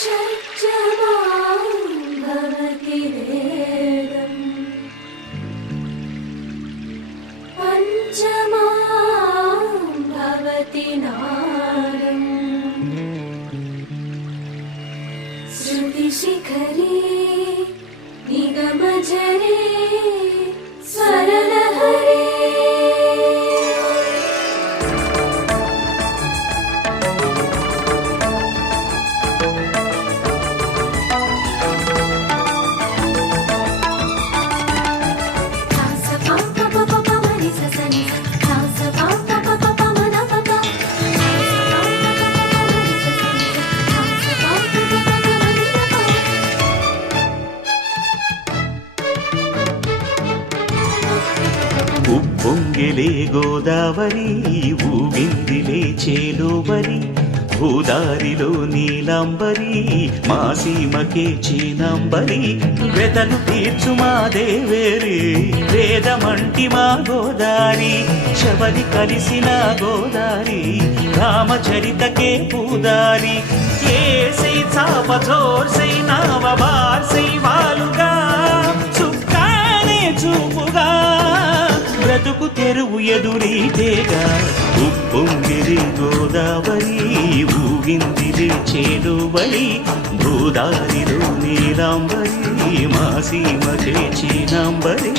షట్జమాం భవతి వేదం పంచమాం భవతి నాదం శృతిశిఖరే నిగమజరే స్వరలహరే ఉప్పొంగిలే గోదావరి ఊగిందిలే చేలోబరి భూదారిలో నీలాంబరి మా సీమకే చీనాంబరి వెతలు తీర్చు మా దేవేరి వేదమంటి మా గోదారి శబరి కలిసిన గోదారి రామచరితకే పూదారి ఏసై చాపచోర్సై నావబార్సై వాలుగా చుక్కానే చూపుగా బ్రతుకు తెరువు ఎదురీతేగా ఉప్పొంగిరి గోదావరి ఊగిందిరి చేలుబడి భూదారిలో నీలాంబరి మా సీమకే చీనాంబరి